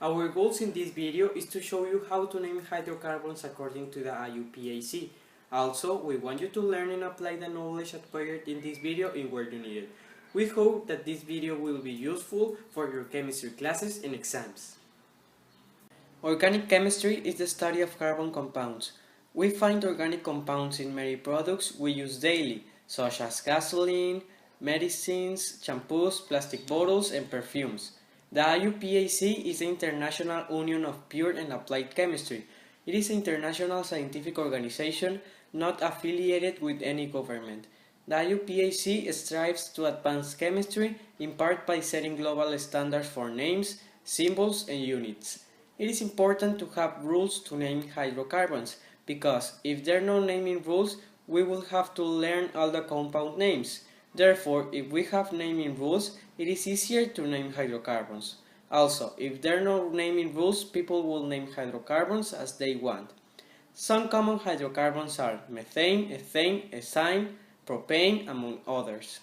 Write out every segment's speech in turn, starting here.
Our goals in this video is to show you how to name hydrocarbons according to the Iupacking. Also, we want you to learn and apply the knowledge acquired in this video in where you need it. We hope that this video will be useful for your chemistry classes and exams. Organic chemistry is the study of carbon compounds. We find organic compounds in many products we use daily, such as gasoline, medicines, shampoos, plastic bottles, and perfumes. The IUPAC is the International Union of Pure and Applied Chemistry. It is an international scientific organization not affiliated with any government. The IUPAC strives to advance chemistry in part by setting global standards for names, symbols, and units. It is important to have rules to name hydrocarbons, because if there are no naming rules, we will have to learn all the compound names. Therefore, if we have naming rules, it is easier to name hydrocarbons. Also, if there are no naming rules, people will name hydrocarbons as they want. Some common hydrocarbons are methane, ethane, ethane, propane, among others.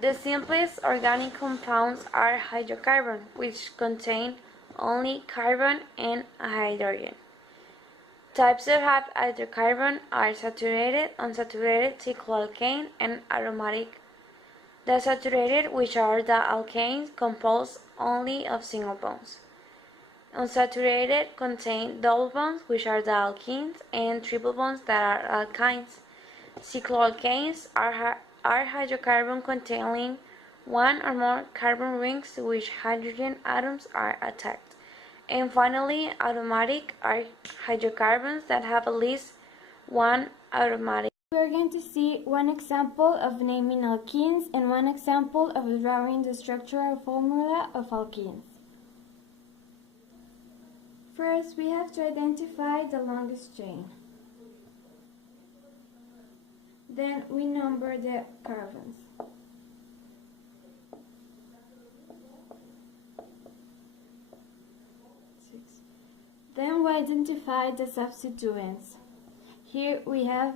The simplest organic compounds are hydrocarbons, which contain only carbon and hydrogen. Types of hydrocarbon are saturated, unsaturated, cycloalkane, and aromatic. The saturated, which are the alkanes, composed only of single bonds. Unsaturated contain double bonds, which are the alkenes, and triple bonds that are alkynes. Cycloalkanes are hydrocarbons containing one or more carbon rings to which hydrogen atoms are attached. And finally, aromatic are hydrocarbons that have at least one aromatic. We are going to see one example of naming alkenes and one example of drawing the structural formula of alkenes. First, we have to identify the longest chain. Then we number the carbons. Then we identify the substituents. Here we have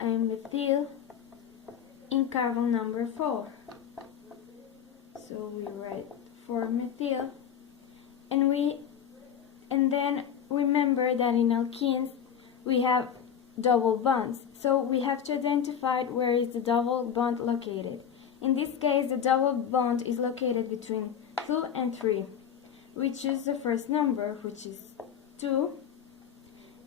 a methyl in carbon number 4. So we write 4-methyl, and then remember that in alkenes we have double bonds. So we have to identify where is the double bond located. In this case, the double bond is located between 2 and 3. We choose the first number, which is 2,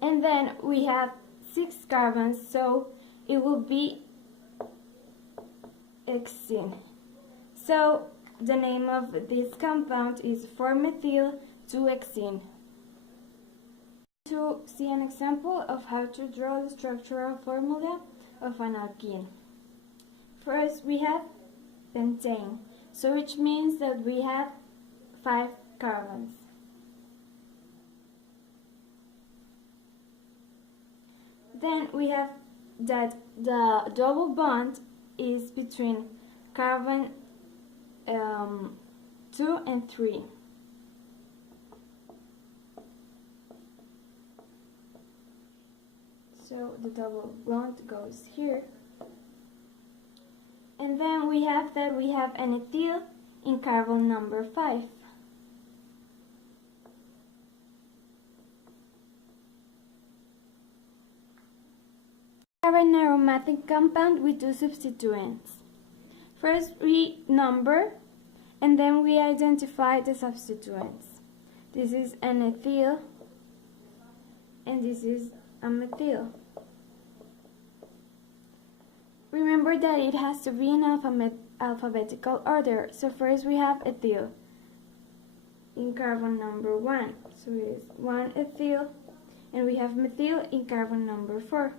and then we have 6 carbons, so it will be hexene. So the name of this compound is 4-methyl-2-hexene. To see an example of how to draw the structural formula of an alkene. First, we have pentane, so which means that we have 5 carbons. Then we have that the double bond is between carbon 2 and 3. So the double bond goes here. And then we have that we have an ethyl in carbon number 5. We have an aromatic compound with 2 substituents. First we number and then we identify the substituents. This is an ethyl and this is a methyl. Remember that it has to be in alphabetical order. So first we have ethyl in carbon number 1. So it is 1-ethyl, and we have methyl in carbon number 4.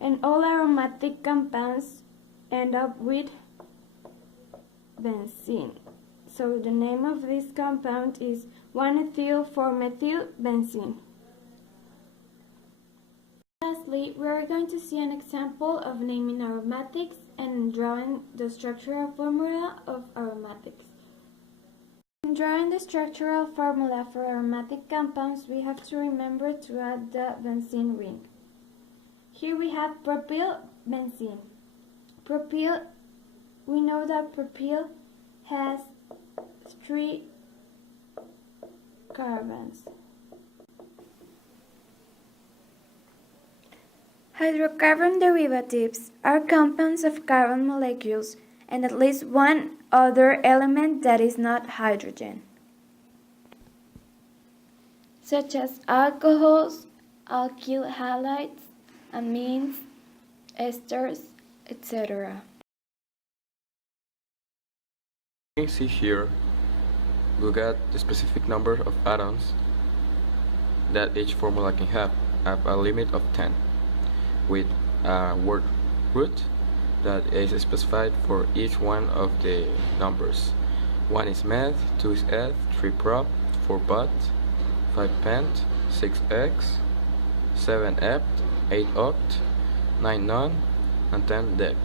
And all aromatic compounds end up with benzene. So the name of this compound is 1-ethyl-4-methyl-benzene. Lastly, we are going to see an example of naming aromatics and drawing the structural formula of aromatics. In drawing the structural formula for aromatic compounds, we have to remember to add the benzene ring. Here we have propyl benzene. Propyl We know that propyl has 3 carbons. Hydrocarbon derivatives are compounds of carbon molecules and at least one other element that is not hydrogen, such as alcohols, alkyl halides, amines, esters, etc. You can see here, we got the specific number of atoms that each formula can have a limit of 10, with a word root that is specified for each one of the numbers. 1 is meth, 2 is eth, 3 prop, 4 but, 5 pent, 6 x, 7 ept, 8 oct, 9 non, and 10 dec.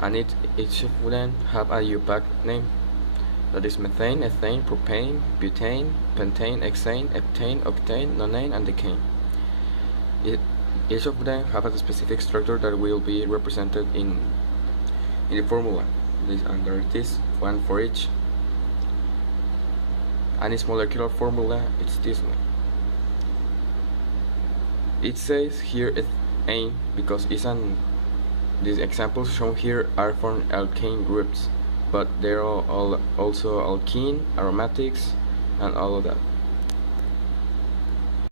And each of them have a Iupacking name, that is methane, ethane, propane, butane, pentane, hexane, heptane, octane, nonane, and decane. Each of them have a specific structure that will be represented in the formula. And there it is, one for each. And its molecular formula is this one. It says here ethane because these examples shown here are from alkane groups, but there are also alkene, aromatics, and all of that.